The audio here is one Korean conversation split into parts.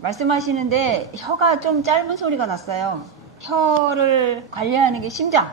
말씀하시는데 혀가 좀 짧은 소리가 났어요. 혀를 관리하는 게 심장.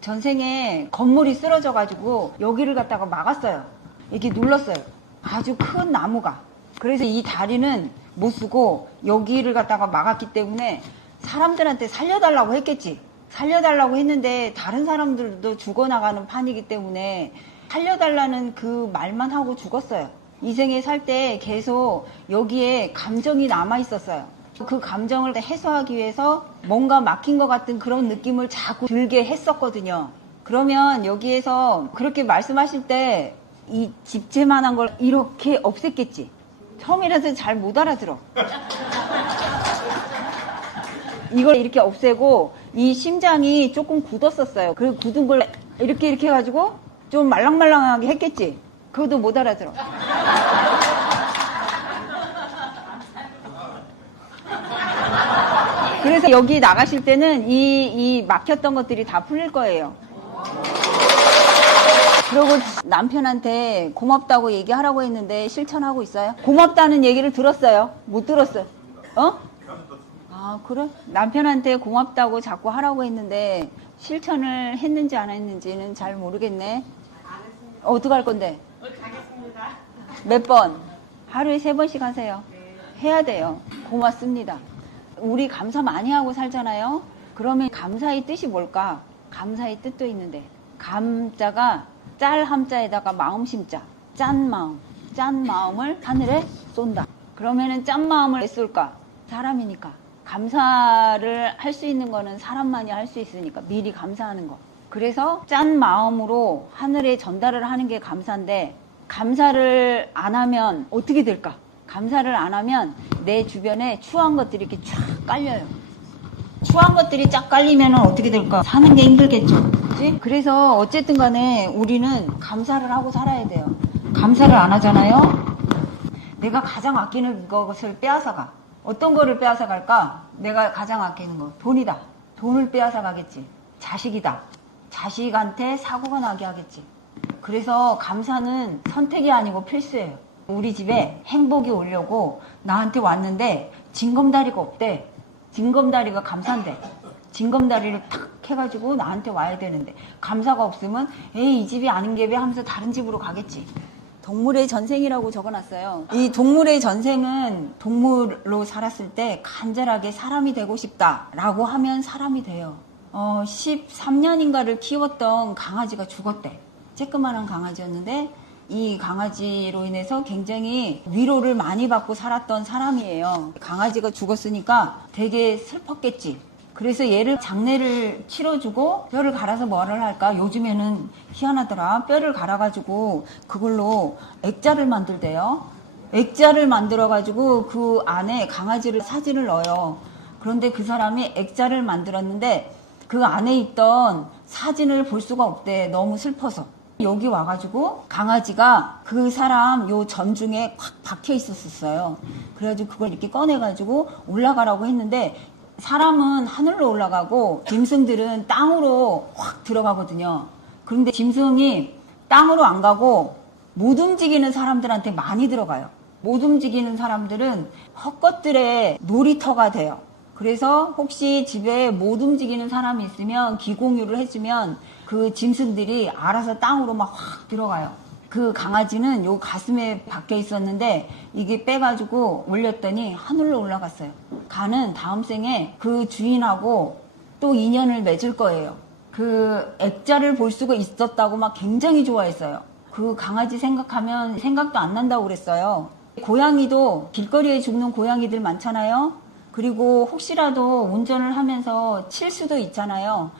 전생에 건물이 쓰러져가지고 여기를 갖다가 막았어요. 이렇게 눌렀어요. 아주 큰 나무가. 그래서 이 다리는 못 쓰고 여기를 갖다가 막았기 때문에 사람들한테 살려달라고 했겠지. 살려달라고 했는데 다른 사람들도 죽어나가는 판이기 때문에 살려달라는 그 말만 하고 죽었어요. 이 생에 살 때 계속 여기에 감정이 남아있었어요. 그 감정을 해소하기 위해서 뭔가 막힌 것 같은 그런 느낌을 자꾸 들게 했었거든요. 그러면 여기에서 그렇게 말씀하실 때 이 집채만한 걸 이렇게 없앴겠지. 처음이라서 잘 못 알아들어. 이걸 이렇게 없애고 이 심장이 조금 굳었었어요. 그 굳은 걸 이렇게 해가지고 좀 말랑말랑하게 했겠지. 그것도 못 알아들어. 그래서 여기 나가실 때는 이 막혔던 것들이 다 풀릴 거예요. 그리고 남편한테 고맙다고 얘기하라고 했는데 실천하고 있어요? 고맙다는 얘기를 들었어요? 못 들었어요? 어? 아, 그래? 남편한테 고맙다고 자꾸 하라고 했는데 실천을 했는지 안 했는지는 잘 모르겠네. 어떡할 건데? 가겠습니다. 몇 번? 하루에 3번씩 하세요. 해야 돼요. 고맙습니다. 우리 감사 많이 하고 살잖아요. 그러면 감사의 뜻이 뭘까? 감사의 뜻도 있는데 감자가 짤 함자에다가 마음 심자. 짠 마음. 짠 마음을 하늘에 쏜다. 그러면은 짠 마음을 왜 쏠까? 사람이니까. 감사를 할 수 있는 거는 사람만이 할 수 있으니까 미리 감사하는 거. 그래서 짠 마음으로 하늘에 전달을 하는 게 감사인데 감사를 안 하면 어떻게 될까? 감사를 안 하면 내 주변에 추한 것들이 이렇게 쫙 깔려요. 추한 것들이 쫙 깔리면 어떻게 될까? 사는 게 힘들겠죠. 그치? 그래서 어쨌든 간에 우리는 감사를 하고 살아야 돼요. 감사를 안 하잖아요? 내가 가장 아끼는 것을 빼앗아가. 어떤 거를 빼앗아갈까? 내가 가장 아끼는 거. 돈이다. 돈을 빼앗아가겠지. 자식이다. 자식한테 사고가 나게 하겠지. 그래서 감사는 선택이 아니고 필수예요. 우리 집에 행복이 오려고 나한테 왔는데 징검다리가 없대. 징검다리가 감사인데 징검다리를 탁 해가지고 나한테 와야 되는데 감사가 없으면 에이 이 집이 아닌 게 왜 하면서 다른 집으로 가겠지. 동물의 전생이라고 적어놨어요. 이 동물의 전생은 동물로 살았을 때 간절하게 사람이 되고 싶다라고 하면 사람이 돼요. 13년인가를 키웠던 강아지가 죽었대. 쬐끄만한 강아지였는데 이 강아지로 인해서 굉장히 위로를 많이 받고 살았던 사람이에요. 강아지가 죽었으니까 되게 슬펐겠지. 그래서 얘를 장례를 치러주고 뼈를 갈아서 뭐를 할까? 요즘에는 희한하더라. 뼈를 갈아가지고 그걸로 액자를 만들대요. 액자를 만들어가지고 그 안에 강아지를 사진을 넣어요. 그런데 그 사람이 액자를 만들었는데 그 안에 있던 사진을 볼 수가 없대. 너무 슬퍼서. 여기 와가지고 강아지가 그 사람 요 전중에 확 박혀 있었어요. 그래가지고 그걸 이렇게 꺼내가지고 올라가라고 했는데 사람은 하늘로 올라가고 짐승들은 땅으로 확 들어가거든요. 그런데 짐승이 땅으로 안 가고 못 움직이는 사람들한테 많이 들어가요. 못 움직이는 사람들은 헛것들의 놀이터가 돼요. 그래서 혹시 집에 못 움직이는 사람이 있으면 기공유를 해주면 그 짐승들이 알아서 땅으로 막 확 들어가요. 그 강아지는 요 가슴에 박혀 있었는데 이게 빼가지고 올렸더니 하늘로 올라갔어요. 가는 다음 생에 그 주인하고 또 인연을 맺을 거예요. 그 액자를 볼 수가 있었다고 막 굉장히 좋아했어요. 그 강아지 생각하면 생각도 안 난다고 그랬어요. 고양이도 길거리에 죽는 고양이들 많잖아요. 그리고 혹시라도 운전을 하면서 칠 수도 있잖아요.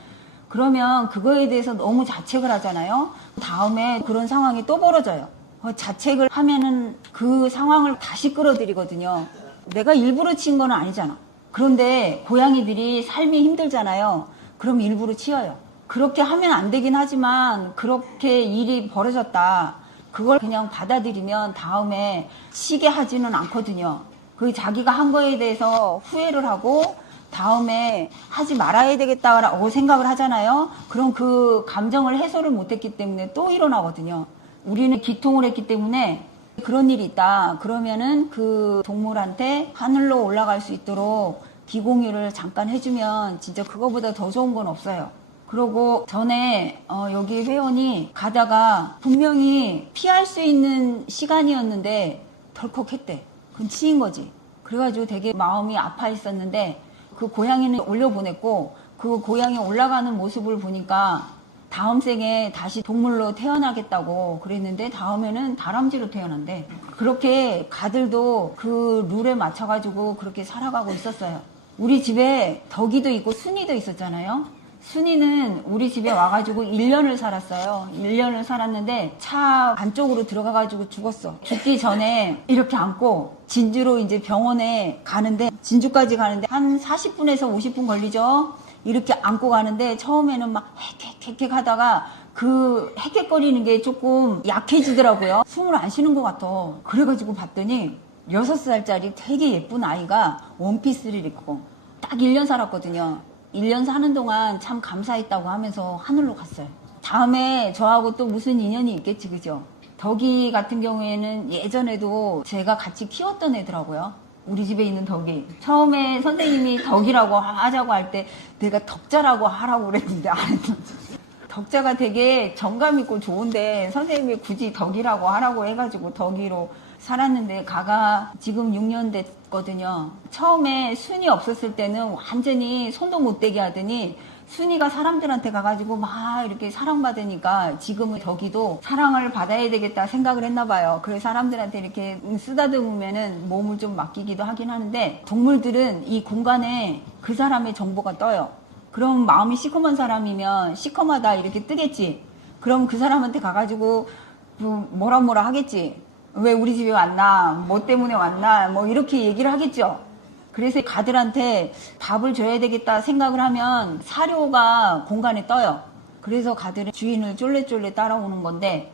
그러면 그거에 대해서 너무 자책을 하잖아요. 다음에 그런 상황이 또 벌어져요. 자책을 하면은 그 상황을 다시 끌어들이거든요. 내가 일부러 친 건 아니잖아. 그런데 고양이들이 삶이 힘들잖아요. 그럼 일부러 치어요. 그렇게 하면 안 되긴 하지만 그렇게 일이 벌어졌다. 그걸 그냥 받아들이면 다음에 치게 하지는 않거든요. 그 자기가 한 거에 대해서 후회를 하고 다음에 하지 말아야 되겠다라고 생각을 하잖아요. 그럼 그 감정을 해소를 못했기 때문에 또 일어나거든요. 우리는 기통을 했기 때문에 그런 일이 있다. 그러면은 그 동물한테 하늘로 올라갈 수 있도록 기공유를 잠깐 해주면 진짜 그거보다 더 좋은 건 없어요. 그러고 전에 여기 회원이 가다가 분명히 피할 수 있는 시간이었는데 덜컥 했대. 그건 치인 거지. 그래가지고 되게 마음이 아파 있었는데 그 고양이는 올려보냈고 그 고양이 올라가는 모습을 보니까 다음 생에 다시 동물로 태어나겠다고 그랬는데 다음에는 다람쥐로 태어난대. 그렇게 가들도 그 룰에 맞춰가지고 그렇게 살아가고 있었어요. 우리 집에 덕이도 있고 순이도 있었잖아요. 순이는 우리 집에 와가지고 1년을 살았어요. 1년을 살았는데 차 안쪽으로 들어가가지고 죽었어. 죽기 전에 이렇게 안고 진주로 이제 병원에 가는데 진주까지 가는데 한 40분에서 50분 걸리죠. 이렇게 안고 가는데 처음에는 막 헥헥헥 하다가 그 헥헥거리는 게 조금 약해지더라고요. 숨을 안 쉬는 것 같아. 그래가지고 봤더니 6살짜리 되게 예쁜 아이가 원피스를 입고 딱 1년 살았거든요. 1년 사는 동안 참 감사했다고 하면서 하늘로 갔어요. 다음에 저하고 또 무슨 인연이 있겠지, 그죠? 덕이 같은 경우에는 예전에도 제가 같이 키웠던 애더라고요. 우리 집에 있는 덕이. 처음에 선생님이 덕이라고 하자고 할 때 내가 덕자라고 하라고 그랬는데 안 했던. 덕자가 되게 정감 있고 좋은데 선생님이 굳이 덕이라고 하라고 해가지고 덕이로 살았는데 가가 지금 6년 됐거든요. 처음에 순이 없었을 때는 완전히 손도 못 대게 하더니 순이가 사람들한테 가가지고 막 이렇게 사랑받으니까 지금은 덕이도 사랑을 받아야 되겠다 생각을 했나 봐요. 그래서 사람들한테 이렇게 쓰다듬으면은 몸을 좀 맡기기도 하긴 하는데 동물들은 이 공간에 그 사람의 정보가 떠요. 그럼 마음이 시커먼 사람이면 시커마다 이렇게 뜨겠지. 그럼 그 사람한테 가가지고 뭐라 하겠지. 왜 우리 집에 왔나? 뭐 때문에 왔나? 뭐 이렇게 얘기를 하겠죠. 그래서 가들한테 밥을 줘야 되겠다 생각을 하면 사료가 공간에 떠요. 그래서 가들은 주인을 쫄래쫄래 따라오는 건데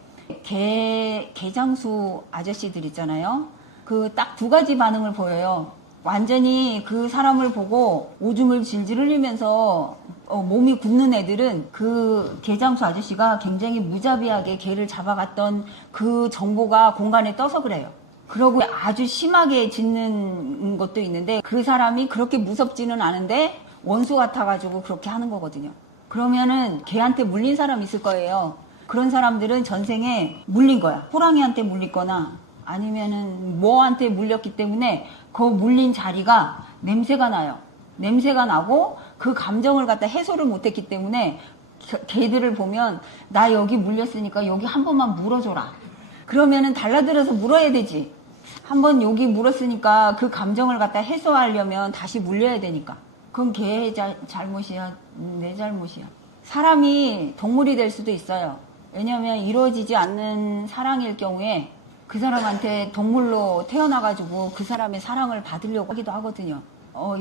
개장수 아저씨들 있잖아요. 그 딱 2가지 반응을 보여요. 완전히 그 사람을 보고 오줌을 질질 흘리면서 몸이 굳는 애들은 그 개장수 아저씨가 굉장히 무자비하게 개를 잡아갔던 그 정보가 공간에 떠서 그래요. 그러고 아주 심하게 짖는 것도 있는데 그 사람이 그렇게 무섭지는 않은데 원수 같아가지고 그렇게 하는 거거든요. 그러면은 개한테 물린 사람 있을 거예요. 그런 사람들은 전생에 물린 거야. 호랑이한테 물리거나 아니면은 뭐한테 물렸기 때문에 그 물린 자리가 냄새가 나요. 냄새가 나고 그 감정을 갖다 해소를 못했기 때문에 개들을 보면 나 여기 물렸으니까 여기 한 번만 물어줘라. 그러면은 달라들어서 물어야 되지. 한번 여기 물었으니까 그 감정을 갖다 해소하려면 다시 물려야 되니까. 그건 개의 잘못이야, 내 잘못이야. 사람이 동물이 될 수도 있어요. 왜냐하면 이루어지지 않는 사랑일 경우에 그 사람한테 동물로 태어나가지고 그 사람의 사랑을 받으려고 하기도 하거든요.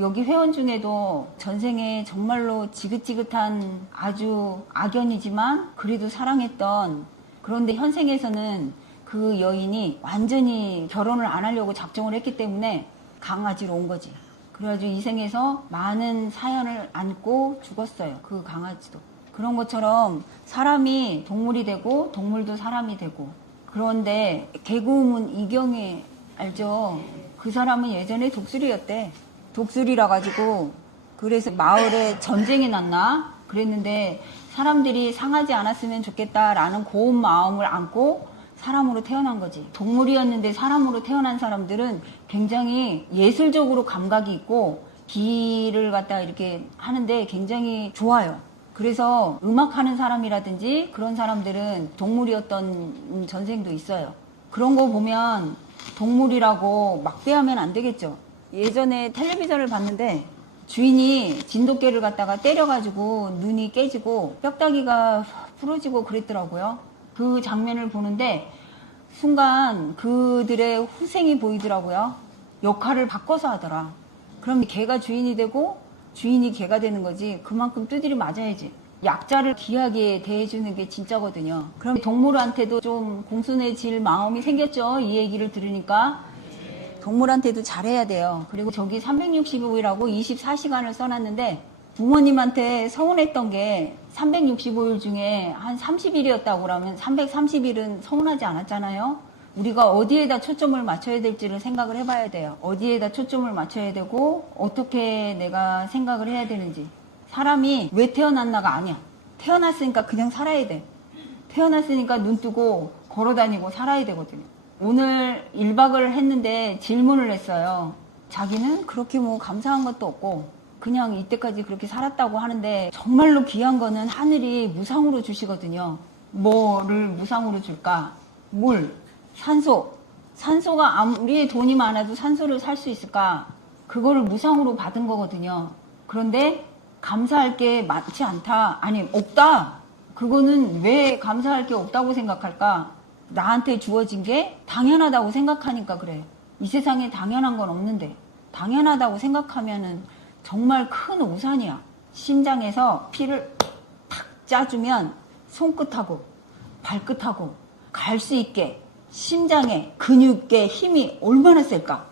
여기 회원 중에도 전생에 정말로 지긋지긋한 아주 악연이지만 그래도 사랑했던, 그런데 현생에서는 그 여인이 완전히 결혼을 안 하려고 작정을 했기 때문에 강아지로 온 거지. 그래가지고 이 생에서 많은 사연을 안고 죽었어요. 그 강아지도. 그런 것처럼 사람이 동물이 되고 동물도 사람이 되고. 그런데 개구문 이경희 알죠? 그 사람은 예전에 독수리였대. 독수리라 가지고 그래서 마을에 전쟁이 났나 그랬는데 사람들이 상하지 않았으면 좋겠다라는 고운 마음을 안고 사람으로 태어난 거지. 동물이었는데 사람으로 태어난 사람들은 굉장히 예술적으로 감각이 있고 기를 갖다 이렇게 하는데 굉장히 좋아요. 그래서 음악하는 사람이라든지 그런 사람들은 동물이었던 전생도 있어요. 그런 거 보면 동물이라고 막대하면 안 되겠죠. 예전에 텔레비전을 봤는데 주인이 진돗개를 갖다가 때려가지고 눈이 깨지고 뼈다귀가 부러지고 그랬더라고요. 그 장면을 보는데 순간 그들의 후생이 보이더라고요. 역할을 바꿔서 하더라. 그럼 개가 주인이 되고 주인이 개가 되는 거지. 그만큼 두드려 맞아야지. 약자를 귀하게 대해주는 게 진짜거든요. 그럼 동물한테도 좀 공손해질 마음이 생겼죠. 이 얘기를 들으니까. 동물한테도 잘해야 돼요. 그리고 저기 365일하고 24시간을 써놨는데 부모님한테 서운했던 게 365일 중에 한 30일이었다고 그러면 330일은 서운하지 않았잖아요. 우리가 어디에다 초점을 맞춰야 될지를 생각을 해봐야 돼요. 어디에다 초점을 맞춰야 되고 어떻게 내가 생각을 해야 되는지. 사람이 왜 태어났나가 아니야. 태어났으니까 그냥 살아야 돼. 태어났으니까 눈 뜨고 걸어다니고 살아야 되거든요. 오늘 1박을 했는데 질문을 했어요. 자기는 그렇게 뭐 감사한 것도 없고 그냥 이때까지 그렇게 살았다고 하는데 정말로 귀한 거는 하늘이 무상으로 주시거든요. 뭐를 무상으로 줄까? 물, 산소. 산소가 아무리 돈이 많아도 산소를 살 수 있을까? 그거를 무상으로 받은 거거든요. 그런데 감사할 게 많지 않다. 아니, 없다. 그거는 왜 감사할 게 없다고 생각할까? 나한테 주어진 게 당연하다고 생각하니까 그래. 이 세상에 당연한 건 없는데 당연하다고 생각하면은 정말 큰 우산이야. 심장에서 피를 탁 짜주면 손끝하고 발끝하고 갈 수 있게 심장에 근육에 힘이 얼마나 셀까?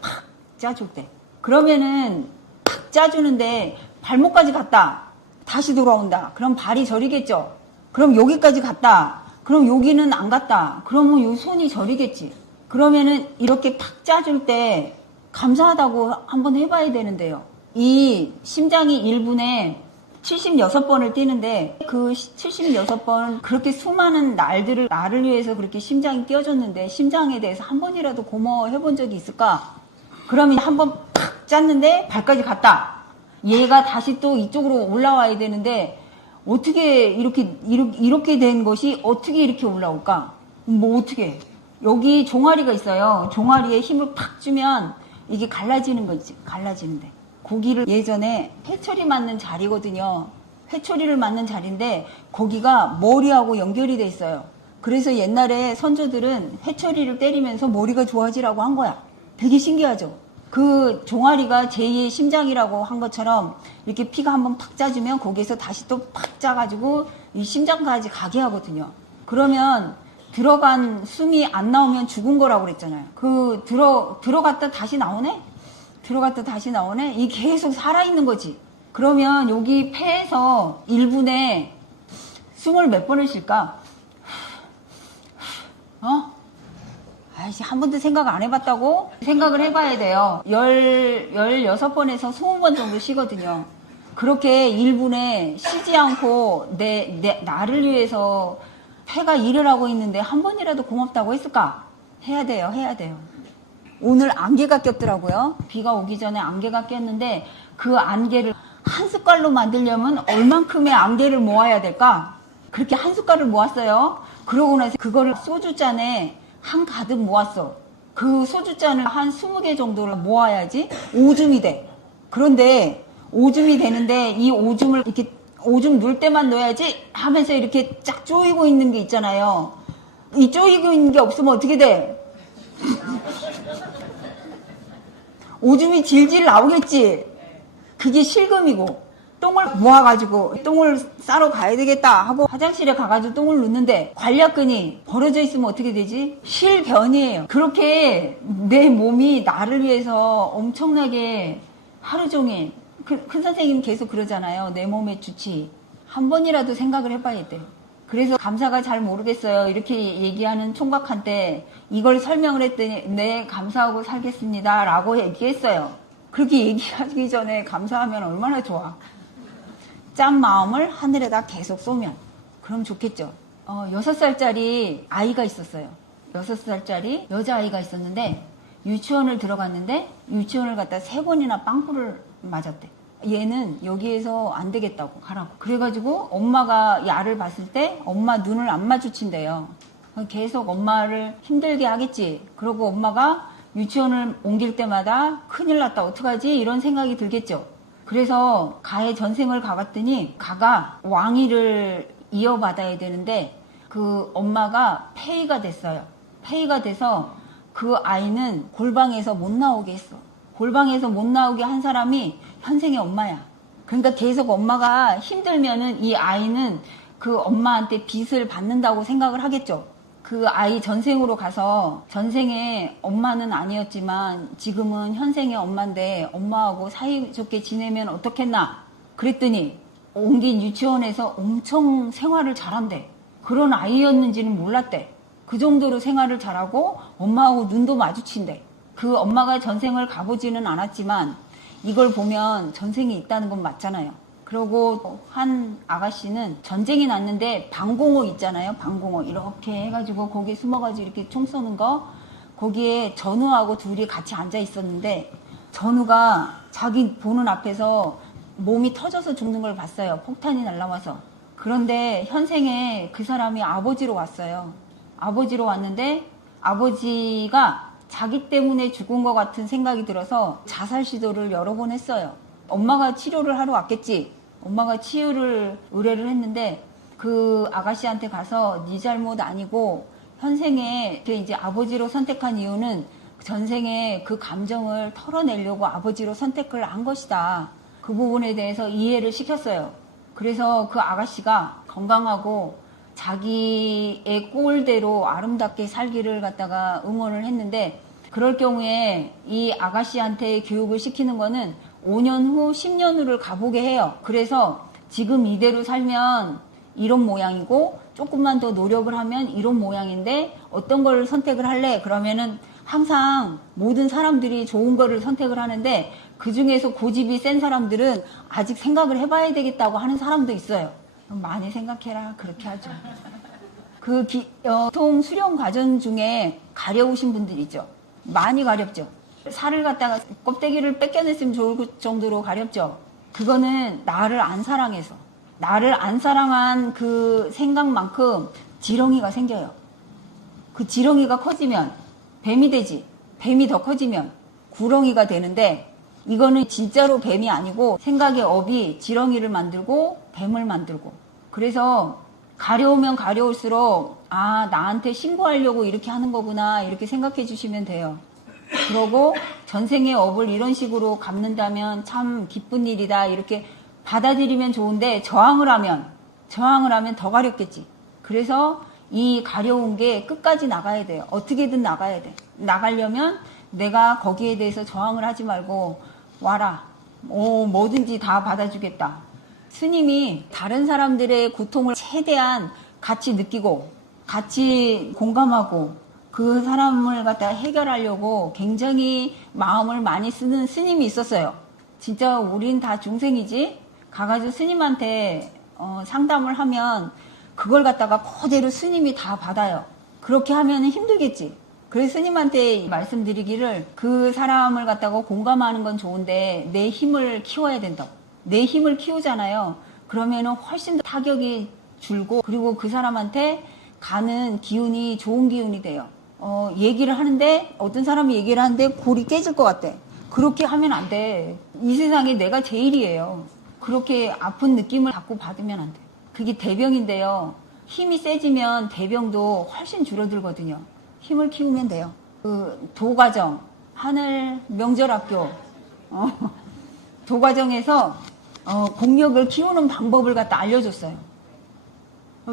팍 짜줄 때. 그러면은 탁 짜주는데 발목까지 갔다. 다시 돌아온다. 그럼 발이 저리겠죠. 그럼 여기까지 갔다. 그럼 여기는 안 갔다. 그러면 요 손이 저리겠지. 그러면은 이렇게 팍 짜줄 때 감사하다고 한번 해봐야 되는데요. 이 심장이 1분에 76번을 뛰는데 그 76번 그렇게 수많은 나를 위해서 그렇게 심장이 뛰어줬는데 심장에 대해서 한 번이라도 고마워해 본 적이 있을까? 그러면 한 번 팍 짰는데 발까지 갔다. 얘가 다시 또 이쪽으로 올라와야 되는데 어떻게 이렇게 된 것이 어떻게 이렇게 올라올까? 뭐 어떻게? 여기 종아리가 있어요. 종아리에 힘을 팍 주면 이게 갈라지는 거지. 갈라지는데. 고기를 예전에 회초리 맞는 자리거든요. 회초리를 맞는 자리인데 거기가 머리하고 연결이 돼 있어요. 그래서 옛날에 선조들은 회초리를 때리면서 머리가 좋아지라고 한 거야. 되게 신기하죠? 그 종아리가 제2의 심장이라고 한 것처럼 이렇게 피가 한번 팍 짜주면 거기에서 다시 또 팍 짜가지고 이 심장까지 가게 하거든요. 그러면 들어간 숨이 안 나오면 죽은 거라고 그랬잖아요. 그 들어갔다 다시 나오네? 들어갔다 다시 나오네? 이게 계속 살아있는 거지. 그러면 여기 폐에서 1분에 숨을 몇 번을 쉴까? 아이씨, 한 번도 생각 안 해봤다고? 생각을 해봐야 돼요. 16번에서 20번 정도 쉬거든요. 그렇게 1분에 쉬지 않고 나를 위해서 폐가 일을 하고 있는데 한 번이라도 고맙다고 했을까? 해야 돼요. 해야 돼요. 오늘 안개가 꼈더라고요. 비가 오기 전에 안개가 꼈는데 그 안개를 한 숟갈로 만들려면 얼만큼의 안개를 모아야 될까? 그렇게 한 숟갈을 모았어요. 그러고 나서 그거를 소주잔에 한 가득 모았어. 그 소주잔을 한 20개 정도를 모아야지 오줌이 돼. 그런데 오줌이 되는데 이 오줌을 이렇게 오줌 넣을 때만 넣어야지 하면서 이렇게 쫙 쪼이고 있는 게 있잖아요. 이 쪼이고 있는 게 없으면 어떻게 돼? 오줌이 질질 나오겠지. 그게 실금이고 똥을 모아가지고 똥을 싸러 가야 되겠다 하고 화장실에 가가지고 똥을 넣는데 관략근이 벌어져 있으면 어떻게 되지? 실변이에요. 그렇게 내 몸이 나를 위해서 엄청나게 하루 종일 큰 선생님 계속 그러잖아요. 내 몸의 주치. 한 번이라도 생각을 해봐야 돼. 그래서 감사가 잘 모르겠어요. 이렇게 얘기하는 총각한테 이걸 설명을 했더니 네 감사하고 살겠습니다 라고 얘기했어요. 그렇게 얘기하기 전에 감사하면 얼마나 좋아. 짠 마음을 하늘에다 계속 쏘면 그럼 좋겠죠. 6살짜리 아이가 있었어요. 6살짜리 여자아이가 있었는데 유치원을 들어갔는데 유치원을 갔다 3번이나 빵꾸를 맞았대. 얘는 여기에서 안 되겠다고 가라고. 그래가지고 엄마가 야를 봤을 때 엄마 눈을 안 마주친대요. 계속 엄마를 힘들게 하겠지. 그러고 엄마가 유치원을 옮길 때마다 큰일 났다 어떡하지 이런 생각이 들겠죠. 그래서 가에 전생을 가봤더니 가가 왕위를 이어받아야 되는데 그 엄마가 폐위가 됐어요. 폐위가 돼서 그 아이는 골방에서 못 나오게 했어. 골방에서 못 나오게 한 사람이 현생의 엄마야. 그러니까 계속 엄마가 힘들면은 이 아이는 그 엄마한테 빚을 받는다고 생각을 하겠죠. 그 아이 전생으로 가서 전생에 엄마는 아니었지만 지금은 현생의 엄마인데 엄마하고 사이좋게 지내면 어떻겠나 그랬더니 옮긴 유치원에서 엄청 생활을 잘한대. 그런 아이였는지는 몰랐대. 그 정도로 생활을 잘하고 엄마하고 눈도 마주친대. 그 엄마가 전생을 가보지는 않았지만 이걸 보면 전생이 있다는 건 맞잖아요. 그리고 한 아가씨는 전쟁이 났는데 방공호 있잖아요. 방공호 이렇게 해가지고 거기에 숨어가지고 이렇게 총 쏘는 거, 거기에 전우하고 둘이 같이 앉아 있었는데 전우가 자기 보는 앞에서 몸이 터져서 죽는 걸 봤어요. 폭탄이 날라와서. 그런데 현생에 그 사람이 아버지로 왔어요. 아버지로 왔는데 아버지가 자기 때문에 죽은 것 같은 생각이 들어서 자살 시도를 여러 번 했어요. 엄마가 치료를 하러 왔겠지. 엄마가 치유를 의뢰를 했는데 그 아가씨한테 가서 네 잘못 아니고 현생에 이제 아버지로 선택한 이유는 전생에 그 감정을 털어내려고 아버지로 선택을 한 것이다. 그 부분에 대해서 이해를 시켰어요. 그래서 그 아가씨가 건강하고 자기의 꼴대로 아름답게 살기를 갖다가 응원을 했는데, 그럴 경우에 이 아가씨한테 교육을 시키는 거는 5년 후, 10년 후를 가보게 해요. 그래서 지금 이대로 살면 이런 모양이고 조금만 더 노력을 하면 이런 모양인데 어떤 걸 선택을 할래? 그러면은 항상 모든 사람들이 좋은 거를 선택을 하는데 그 중에서 고집이 센 사람들은 아직 생각을 해봐야 되겠다고 하는 사람도 있어요. 많이 생각해라. 그렇게 하죠. 그 보통 수련 과정 중에 가려우신 분들 있죠. 많이 가렵죠. 살을 갖다가 껍데기를 뺏겨냈으면 좋을 정도로 가렵죠. 그거는 나를 안 사랑해서, 나를 안 사랑한 그 생각만큼 지렁이가 생겨요. 그 지렁이가 커지면 뱀이 되지. 뱀이 더 커지면 구렁이가 되는데, 이거는 진짜로 뱀이 아니고 생각의 업이 지렁이를 만들고 뱀을 만들고, 그래서 가려우면 가려울수록 아, 나한테 신고하려고 이렇게 하는 거구나, 이렇게 생각해 주시면 돼요. 그러고 전생의 업을 이런 식으로 갚는다면 참 기쁜 일이다, 이렇게 받아들이면 좋은데 저항을 하면 더 가렵겠지. 그래서 이 가려운 게 끝까지 나가야 돼요. 어떻게든 나가야 돼. 나가려면 내가 거기에 대해서 저항을 하지 말고 와라. 뭐든지 다 받아주겠다. 스님이 다른 사람들의 고통을 최대한 같이 느끼고 같이 공감하고 그 사람을 갖다 해결하려고 굉장히 마음을 많이 쓰는 스님이 있었어요. 진짜 우린 다 중생이지? 가가지고 스님한테 상담을 하면 그걸 갖다가 그대로 스님이 다 받아요. 그렇게 하면 힘들겠지. 그래서 스님한테 말씀드리기를, 그 사람을 갖다가 공감하는 건 좋은데 내 힘을 키워야 된다. 내 힘을 키우잖아요. 그러면은 훨씬 더 타격이 줄고, 그리고 그 사람한테 가는 기운이 좋은 기운이 돼요. 얘기를 하는데, 어떤 사람이 얘기를 하는데 골이 깨질 것 같대. 그렇게 하면 안 돼. 이 세상에 내가 제일이에요. 그렇게 아픈 느낌을 자꾸 받으면 안 돼. 그게 대병인데요. 힘이 세지면 대병도 훨씬 줄어들거든요. 힘을 키우면 돼요. 그 도과정, 하늘 명절학교, 도과정에서 공력을 키우는 방법을 갖다 알려줬어요.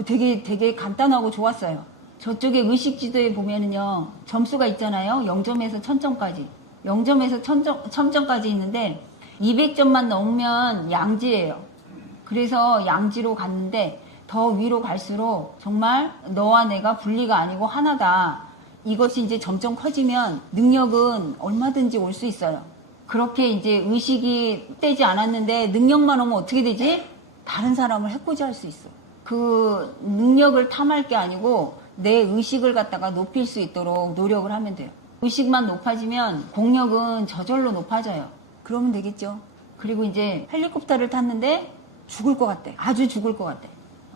되게 간단하고 좋았어요. 저쪽에 의식지도에 보면은요, 점수가 있잖아요. 0점에서 1000점까지. 0점에서 1000점까지 있는데 200점만 넘으면 양지예요. 그래서 양지로 갔는데 더 위로 갈수록 정말 너와 내가 분리가 아니고 하나다. 이것이 이제 점점 커지면 능력은 얼마든지 올 수 있어요. 그렇게 이제 의식이 되지 않았는데 능력만 오면 어떻게 되지? 다른 사람을 해코지 할 수 있어. 그 능력을 탐할 게 아니고 내 의식을 갖다가 높일 수 있도록 노력을 하면 돼요. 의식만 높아지면 공력은 저절로 높아져요. 그러면 되겠죠. 그리고 이제 헬리콥터를 탔는데 죽을 것 같대. 아주 죽을 것 같대.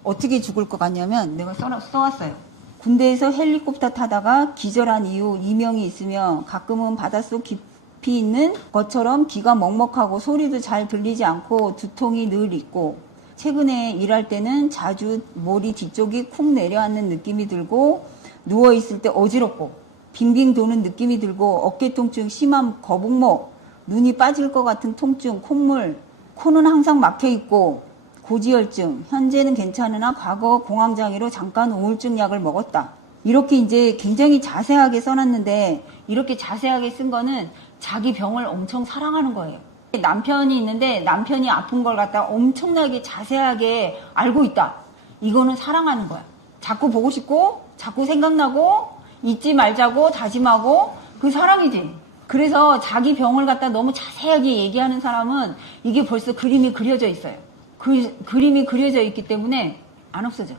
어떻게 죽을 것 같냐면 내가 써왔어요. 군대에서 헬리콥터 타다가 기절한 이후 이명이 있으며 가끔은 바닷속 깊이 있는 것처럼 귀가 먹먹하고 소리도 잘 들리지 않고 두통이 늘 있고, 최근에 일할 때는 자주 머리 뒤쪽이 쿵 내려앉는 느낌이 들고, 누워있을 때 어지럽고 빙빙 도는 느낌이 들고, 어깨 통증, 심한 거북목, 눈이 빠질 것 같은 통증, 콧물, 코는 항상 막혀있고 고지혈증, 현재는 괜찮으나 과거 공황장애로 잠깐 우울증 약을 먹었다. 이렇게 이제 굉장히 자세하게 써놨는데, 이렇게 자세하게 쓴 거는 자기 병을 엄청 사랑하는 거예요. 남편이 있는데 남편이 아픈 걸 갖다 엄청나게 자세하게 알고 있다. 이거는 사랑하는 거야. 자꾸 보고 싶고 자꾸 생각나고 잊지 말자고 다짐하고 그 사랑이지. 그래서 자기 병을 갖다 너무 자세하게 얘기하는 사람은 이게 벌써 그림이 그려져 있어요. 그 그림이 그려져 있기 때문에 안 없어져.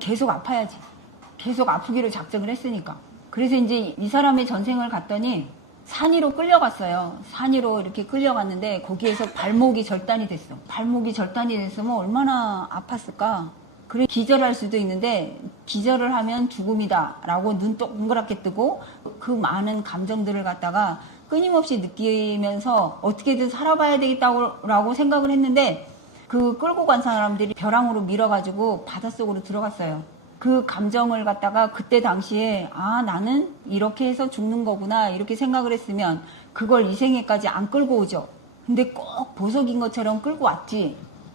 계속 아파야지. 계속 아프기로 작정을 했으니까. 그래서 이제 이 사람의 전생을 갔더니 산 위로 끌려갔어요. 산 위로 이렇게 끌려갔는데 거기에서 발목이 절단이 됐어. 발목이 절단이 됐으면 얼마나 아팠을까. 그래 기절할 수도 있는데 기절을 하면 죽음이다 라고 눈 동그랗게 뜨고 그 많은 감정들을 갖다가 끊임없이 느끼면서 어떻게든 살아봐야 되겠다고 생각을 했는데 그 끌고 간 사람들이 벼랑으로 밀어가지고 바닷속으로 들어갔어요. 그 감정을 갖다가 그때 당시에 아 나는 이렇게 해서 죽는 거구나 이렇게 생각을 했으면 그걸 이 생에까지 안 끌고 오죠. 근데 꼭 보석인 것처럼 끌고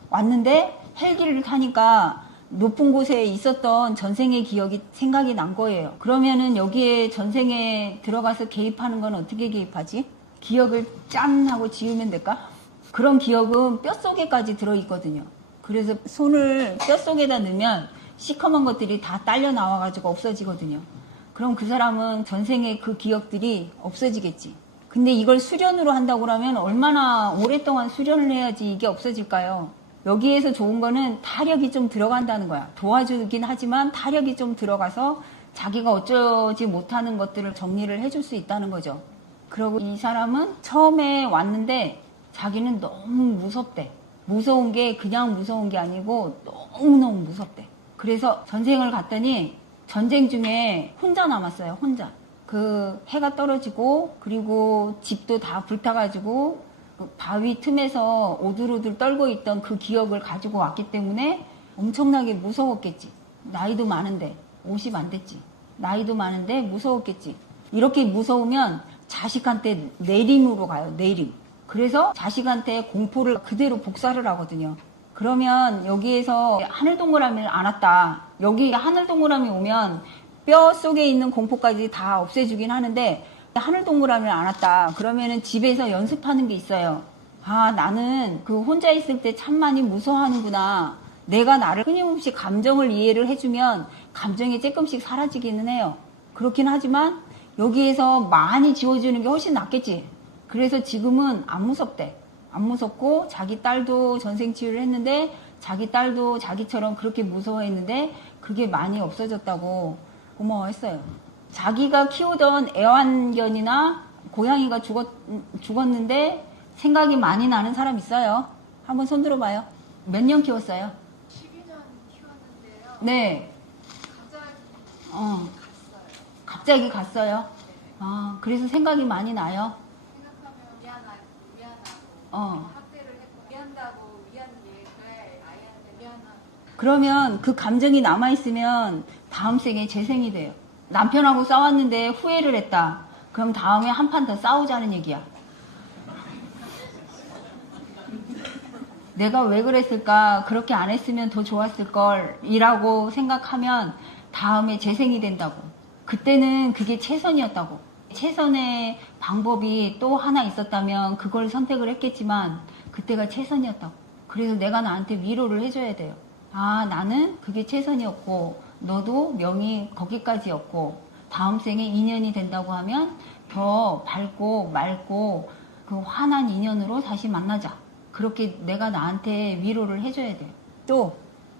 왔는데 헬기를 타니까 높은 곳에 있었던 전생의 기억이 생각이 난 거예요. 그러면은 여기에 전생에 들어가서 개입하는 건 어떻게 개입하지? 기억을 짠 하고 지우면 될까? 그런 기억은 뼛속에까지 들어있거든요. 그래서 손을 뼛속에다 넣으면 시커먼 것들이 다 딸려 나와가지고 없어지거든요. 그럼 그 사람은 전생의 그 기억들이 없어지겠지. 근데 이걸 수련으로 한다고 하면 얼마나 오랫동안 수련을 해야지 이게 없어질까요? 여기에서 좋은 거는 타력이 좀 들어간다는 거야. 도와주긴 하지만 타력이 좀 들어가서 자기가 어쩌지 못하는 것들을 정리를 해줄 수 있다는 거죠. 그리고 이 사람은 처음에 왔는데 자기는 너무 무섭대. 무서운 게 그냥 무서운 게 아니고 너무너무 무섭대. 그래서 전생을 갔더니 전쟁 중에 혼자 남았어요. 혼자. 그 해가 떨어지고 그리고 집도 다 불타가지고 그 바위 틈에서 오들오들 떨고 있던 그 기억을 가지고 왔기 때문에 엄청나게 무서웠겠지. 나이도 많은데 50 안 됐지. 나이도 많은데 무서웠겠지. 이렇게 무서우면 자식한테 내림으로 가요. 내림. 그래서 자식한테 공포를 그대로 복사를 하거든요. 그러면 여기에서 하늘동그라미를 안 왔다. 여기 하늘동그라미 오면 뼈 속에 있는 공포까지 다 없애주긴 하는데 하늘동그라미를 안 왔다. 그러면은 집에서 연습하는 게 있어요. 아, 나는 그 혼자 있을 때 참 많이 무서워하는구나. 내가 나를 끊임없이 감정을 이해를 해주면 감정이 조금씩 사라지기는 해요. 그렇긴 하지만 여기에서 많이 지워주는 게 훨씬 낫겠지. 그래서 지금은 안 무섭대. 안 무섭고 자기 딸도 전생치유를 했는데 자기 딸도 자기처럼 그렇게 무서워했는데 그게 많이 없어졌다고 고마워했어요. 자기가 키우던 애완견이나 고양이가 죽었는데 생각이 많이 나는 사람 있어요? 한번 손 들어봐요. 몇 년 키웠어요? 12년 키웠는데요. 네. 갑자기 갔어요. 갑자기 갔어요? 네. 아, 그래서 생각이 많이 나요? 생각하면 미안하고 어. 학대를 했고 미안하고 미안 얘가 아이한테 미안하고 그러면 그 감정이 남아있으면 다음 생에 재생이 돼요. 남편하고 싸웠는데 후회를 했다. 그럼 다음에 한 판 더 싸우자는 얘기야. 내가 왜 그랬을까? 그렇게 안 했으면 더 좋았을 걸 이라고 생각하면 다음에 재생이 된다고. 그때는 그게 최선이었다고. 최선의 방법이 또 하나 있었다면 그걸 선택을 했겠지만 그때가 최선이었다고. 그래서 내가 나한테 위로를 해줘야 돼요. 아, 나는 그게 최선이었고 너도 명이 거기까지였고 다음 생에 인연이 된다고 하면 더 밝고 맑고 그 환한 인연으로 다시 만나자. 그렇게 내가 나한테 위로를 해줘야 돼. 또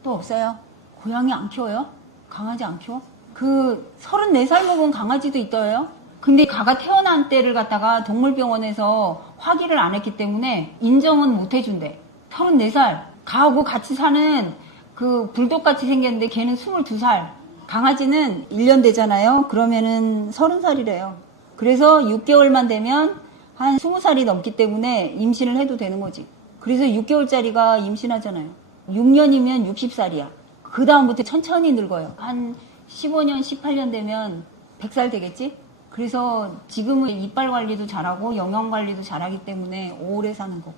없어요? 고양이 안 키워요? 강아지 안 키워? 그 34살 먹은 강아지도 있어요. 근데 가가 태어난 때를 갖다가 동물병원에서 확인을 안 했기 때문에 인정은 못 해준대. 34살. 가하고 같이 사는 그 불독같이 생겼는데 걔는 22살. 강아지는 1년 되잖아요. 그러면은 30살이래요. 그래서 6개월만 되면 한 20살이 넘기 때문에 임신을 해도 되는 거지. 그래서 6개월짜리가 임신하잖아요. 6년이면 60살이야. 그 다음부터 천천히 늙어요. 한 15년, 18년 되면 100살 되겠지? 그래서 지금은 이빨 관리도 잘하고 영양 관리도 잘하기 때문에 오래 사는 거.